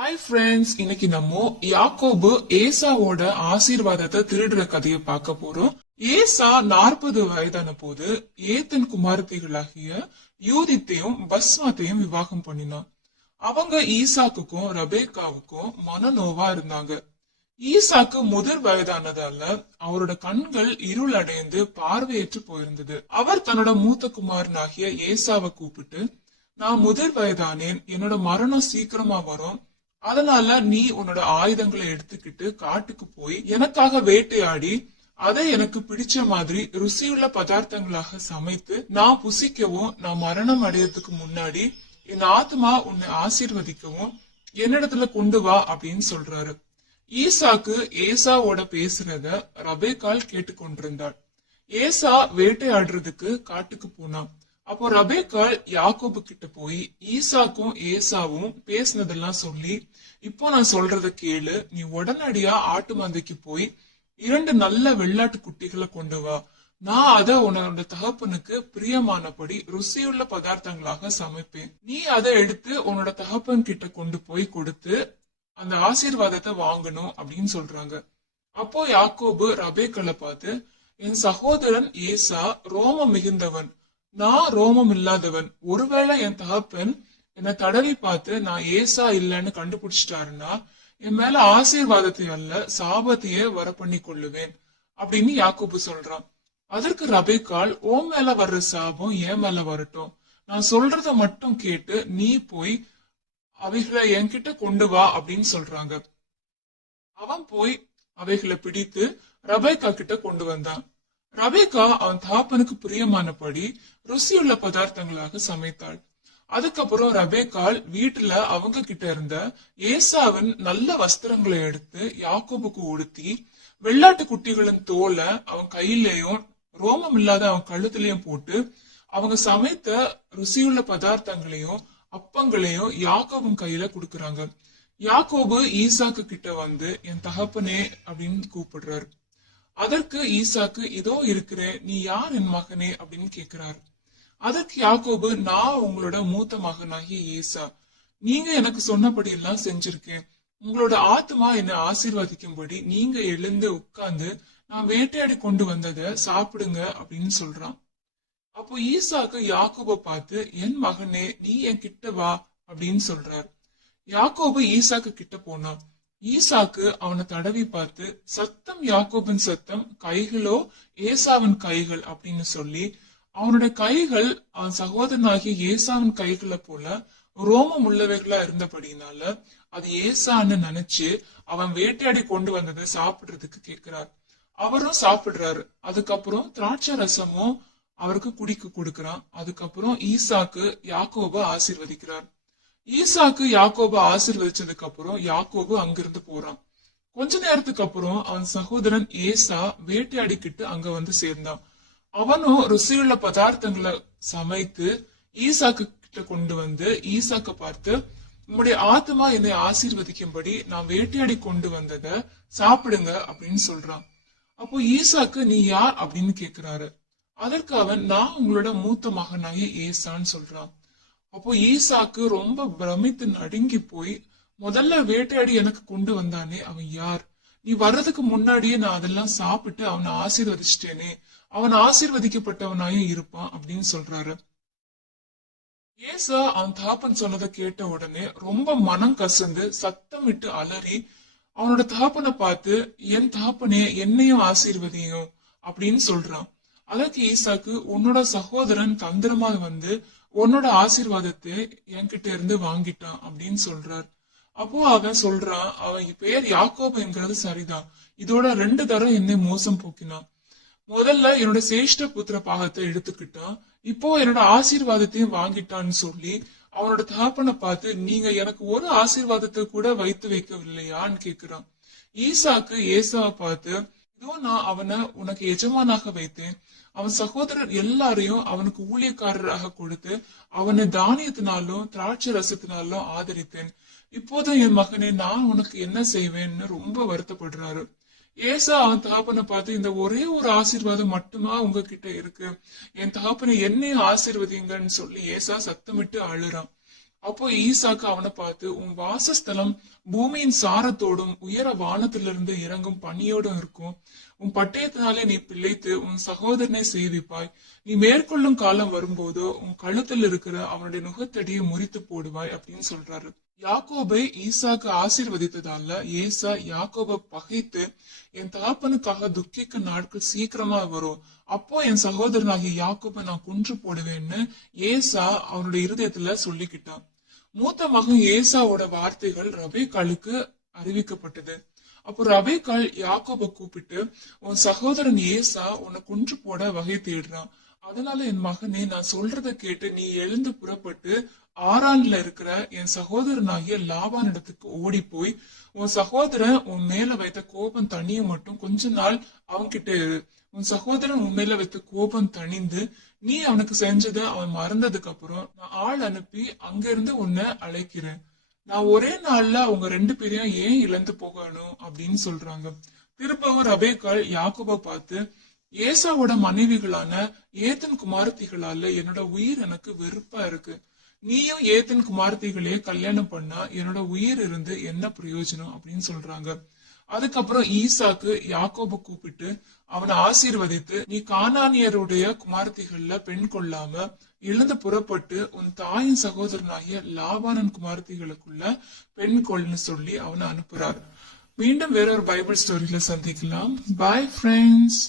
Hi friends, இன்னைக்கு நம்ம யாக்கோபு ஏசாவோட ஆசீர்வாதத்தை திருடுற கதையை பார்க்க போறோம். ஏசா 40 வயதான போது ஏத்தன் குமாரத்திகளாகிய யூதித்தையும் பஸ்மாத்தையும் விவாகம் பண்ணினான். அவங்க ஈசாக்குக்கும் ரபேக்காவுக்கும் மனநோவா இருந்தாங்க. ஈசாக்கு முதிர் வயதானதால அவரோட கண்கள் இருள் அடைந்து பார்வையற்று போயிருந்தது. அவர் தன்னோட மூத்த குமாரனாகிய ஏசாவை கூப்பிட்டு, நான் முதிர் வயதானேன், என்னோட மரணம் சீக்கிரமா வரும், அதனால நீ உன்னோட ஆயுதங்களை எடுத்துக்கிட்டு காட்டுக்கு போய் எனக்காக வேட்டையாடி அதை எனக்கு பிடிச்ச மாதிரி ருசியுள்ள பதார்த்தங்களாக சமைத்து நான் புசிக்கவும், நான் மரணம் அடையறதுக்கு முன்னாடி என் ஆத்மா உன்னை ஆசீர்வதிக்கவும் என்னிடத்துல கொண்டு வா அப்படின்னு சொல்றாரு. ஈசாக்கு ஏசாவோட பேசுறத ரபேக்கால் கேட்டுக்கொண்டிருந்தாள். ஏசா வேட்டையாடுறதுக்கு காட்டுக்கு போனான். அப்போ ரபேக்கால் யாக்கோபு கிட்ட போய் ஈசாக்கும் ஏசாவும் பேசினதெல்லாம் சொல்லி, இப்போ நான் சொல்றத கேளு, நீ உடனடியா ஆட்டு மந்தைக்கு போய் 2 நல்ல வெள்ளாட்டு குட்டிகளை கொண்டு வா, நான் அதை உன்னோட தகப்பனுக்கு பிரியமானபடி ருசியுள்ள பதார்த்தங்களாக சமைப்பேன், நீ அதை எடுத்து உன்னோட தகப்பன் கிட்ட கொண்டு போய் கொடுத்து அந்த ஆசீர்வாதத்தை வாங்கணும் அப்படின்னு சொல்றாங்க. அப்போ யாக்கோபு ரபேக்கலை பார்த்து, என் சகோதரன் ஏசா ரோமம் மிகுந்தவன், நான் ரோமம் இல்லாதவன், ஒருவேளை என் தகப்பன் என்னை தடவி பார்த்து நான் ஏசா இல்லைன்னு கண்டுபிடிச்சிட்டாருன்னா என் மேல ஆசீர்வாதத்தை அல்ல சாபத்தையே வர பண்ணி கொள்ளுவேன் அப்படின்னு யாக்கோபு சொல்றான். அதற்கு ரபேக்கால், ஓ மேல வர்ற சாபம் என் மேல வரட்டும், நான் சொல்றத மட்டும் கேட்டு நீ போய் அவைகளை என்கிட்ட கொண்டு வா அப்படின்னு சொல்றாங்க. அவன் போய் அவைகளை பிடித்து ரபேக்கா கிட்ட கொண்டு வந்தான். ரபேக்கா அவன் தாப்பனுக்கு பிரியமானபடி ருசியுள்ள பதார்த்தங்களாக சமைத்தாள். அதுக்கப்புறம் ரபேக்கால் வீட்டுல அவங்க கிட்ட இருந்த ஏசாவின் நல்ல வஸ்திரங்களை எடுத்து யாக்கோபுக்கு உடுத்தி வெள்ளாட்டு குட்டிகளின் தோலை அவன் கையிலையும் ரோமம் இல்லாத அவன் கழுத்துலயும் போட்டு அவங்க சமைத்த ருசியுள்ள பதார்த்தங்களையும் அப்பங்களையும் யாக்கோபின் கையில குடுக்கறாங்க. யாக்கோபு ஈசாக்கு கிட்ட வந்து, என் தகப்பனே அப்படின்னு கூப்பிடுறாரு. அதற்கு ஈசாக்கு, இதோ இருக்கிறேன், நீ யார் என் மகனே அப்படின்னு கேக்குறாரு. அதற்கு யாக்கோபு, நான் உங்களோட மூத்த மகனாகிய ஏசா, நீங்க எனக்கு சொன்னபடி எல்லாம் செஞ்சிருக்கேன், உங்களோட ஆத்மா என்னை ஆசீர்வதிக்கும்படி நீங்க எழுந்து உட்கார்ந்து நான் வேட்டையாடி கொண்டு வந்ததை சாப்பிடுங்க அப்படின்னு சொல்றான். அப்போ ஈசாக்கு யாக்கோபை பார்த்து, என் மகனே நீ என் கிட்ட வா அப்படின்னு சொல்றாரு. யாக்கோபு ஈசாக்கு கிட்ட போனான். ஈசாக்கு அவனை தடவி பார்த்து, சத்தம் யாக்கோபின் சத்தம், கைகளோ ஏசாவின் கைகள் அப்படின்னு சொல்லி, அவனுடைய கைகள் அவன் சகோதரனாகிய ஏசாவின் கைகளை போல ரோமம் உள்ளவைகளா இருந்தபடினால அது ஏசான்னு நினைச்சு அவன் வேட்டையாடி கொண்டு வந்ததை சாப்பிடுறதுக்கு கேட்கிறார். அவரும் சாப்பிடுறாரு. அதுக்கப்புறம் திராட்சை ரசமும் அவருக்கு குடிக்க கொடுக்கிறான். அதுக்கப்புறம் ஈசாக்கு யாக்கோபை ஆசீர்வதிக்கிறார். ஈசாக்கு யாக்கோபை ஆசீர்வதிச்சதுக்கு அப்புறம் யாக்கோபு அங்கிருந்து போறான். கொஞ்ச நேரத்துக்கு அப்புறம் அவன் சகோதரன் ஏசா வேட்டையாடிக்கிட்டு அங்க வந்து சேர்ந்தான். அவனும் ருசியுள்ள பதார்த்தங்களை சமைத்து ஈசாக்கு கிட்ட கொண்டு வந்து ஈசாக்க பார்த்து, உங்களுடைய ஆத்மா என்னை ஆசீர்வதிக்கும்படி நான் வேட்டையாடி கொண்டு வந்ததை சாப்பிடுங்க அப்படின்னு சொல்றான். அப்போ ஈசாக்கு, நீ யார் அப்படின்னு கேக்குறாரு. அதற்கு அவன், நான் உங்களோட மூத்த மகனாகிய ஏசான்னு சொல்றான். அப்போ ஈசாக்கு ரொம்ப பிரமித்து நடுங்கி போய், முதல்ல வேட்டையாடி எனக்கு கொண்டு வந்தானே அவன் யார், நீ வர்றதுக்கு முன்னாடியே நான் அதெல்லாம் சாப்பிட்டு அவனை ஆசீர்வதிச்சிட்டேனே, அவன் ஆசீர்வதிக்கப்பட்டவனாயும் இருப்பான் அப்படின்னு சொல்றாரு. ஏசா அவன் தாப்பன் சொன்னதை கேட்ட உடனே ரொம்ப மனம் கசந்து சத்தமிட்டு அலறி அவனோட தாப்பனை பார்த்து, என் தாப்பனே என்னையும் ஆசீர்வதியும் அப்படின்னு சொல்றான். அதற்கு ஈசாக்கு, உன்னோட சகோதரன் தந்திரமா வந்து உன்னோட ஆசீர்வாதத்தை என்கிட்ட இருந்து வாங்கிட்டான் அப்படின்னு சொல்றார். அப்போ அவன் சொல்றான், அவன் பேர் யாக்கோபு என்கிறது சரிதான், இதோட 2 தரம் என்னை மோசம் போக்கினான். முதல்ல என்னோட சேஷ்ட புத்திர பாகத்தை எடுத்துக்கிட்டான், இப்போ என்னோட ஆசீர்வாதத்தையும் வாங்கிட்டான்னு சொல்லி அவனோட தகப்பனை பார்த்து, நீங்க எனக்கு ஒரு ஆசீர்வாதத்தை கூட வைத்து வைக்கவில்லையான்னு கேக்குறான். ஈசாக்கு ஏசாவை பார்த்து, இதோ நான் அவனை உனக்கு எஜமானாக வைத்தேன், அவன் சகோதரர் எல்லாரையும் அவனுக்கு ஊழியக்காரராக கொடுத்து அவனை தானியத்தினாலும் திராட்சை ரசத்தினாலும் ஆதரித்தேன், இப்போதும் என் மகனே நான் உனக்கு என்ன செய்வேன்னு ரொம்ப வருத்தப்படுறாரு. ஏசா அவன் தகப்பனை பார்த்து, இந்த ஒரே ஒரு ஆசீர்வாதம் மட்டுமா உங்ககிட்ட இருக்கு, என் தகப்பனை என்னையும் ஆசீர்வதிங்கன்னு சொல்லி ஏசா சத்தமிட்டு அழுறான். அப்போ ஈசாக்கு அவனை பார்த்து, உன் வாசஸ்தலம் பூமியின் சாரத்தோடும் உயர வானத்திலிருந்து இறங்கும் பனியோடும் இருக்கும். உன் பட்டயத்தினாலே நீ பிழைத்து உன் சகோதரனை சேவிப்பாய். நீ மேற்கொள்ளும் காலம் வரும்போதோ உன் கழுத்தில் இருக்கிற அவனுடைய நுகத்தடியை முறித்து போடுவாய் அப்படின்னு சொல்றாரு. யாக்கோபை ஈசாக்கு ஆசீர்வதித்ததால ஏசா யாக்கோபை பகைத்து, என் தகப்பனுக்காக துக்கிக்க நாட்கள் சீக்கிரமா வரும், அப்போ என் சகோதரனாகிய யாக்கோபை நான் கொன்று போடுவேன்னு ஏசா அவனுடைய இருதயத்துல சொல்லிக்கிட்டான். மூத்த மகன் ஏசாவோட வார்த்தைகள் ரபேக்காளுக்கு அறிவிக்கப்பட்டது. அப்போ ரபேக்காள் யாக்கோபை கூப்பிட்டு, உன் சகோதரன் ஏசா உன்னை கொன்று போட வகை தேடுறான். அதனால என் மகனே, நான் சொல்றத கேட்டு நீ எழுந்து புறப்பட்டு ஆரான்ல இருக்கிற என் சகோதரனாகிய லாபானிடத்துக்கு ஓடி போய் உன் சகோதரன் உன் மேல வைத்த கோபம் தனிய மட்டும் கொஞ்ச நாள் அவன்கிட்ட இரு. உன் சகோதரன் உன் மேல வைத்த கோபம் தணிந்து நீ அவனுக்கு செஞ்சதை அவன் மறந்ததுக்கு அப்புறம் நான் ஆள் அனுப்பி அங்க இருந்து உன்னை அழைக்கிறேன். நான் ஒரே நாள்ல அவங்க 2 பேரையும் ஏன் இழந்து போகணும் அப்படின்னு சொல்றாங்க. திரும்பவும் ரபேக்காள் யாக்கோபை பார்த்து, ஏசாவோட மனைவிகளான ஏத்தன் குமாரத்திகளால என்னோட உயிர் எனக்கு வெறுப்பா இருக்கு. நீயும் ஏத்தன் குமாரத்திகளே கல்யாணம் பண்ணா என்னோட உயிர் இருந்து என்ன பிரயோஜனம் அப்படின்னு சொல்றாங்க. அதுக்கப்புறம் ஈசாக்கு யாக்கோபை கூப்பிட்டு அவனை ஆசீர்வதித்து, நீ கானானியருடைய குமாரத்திகள்ல பெண் கொள்ளாம எழுந்து புறப்பட்டு உன் தாயின் சகோதரனாகிய லாபானன் குமாரத்திகளுக்குள்ள பெண் கொள்னு சொல்லி அவனை அனுப்புறார். மீண்டும் வேற ஒரு பைபிள் ஸ்டோரியில சந்திக்கலாம். Bye friends.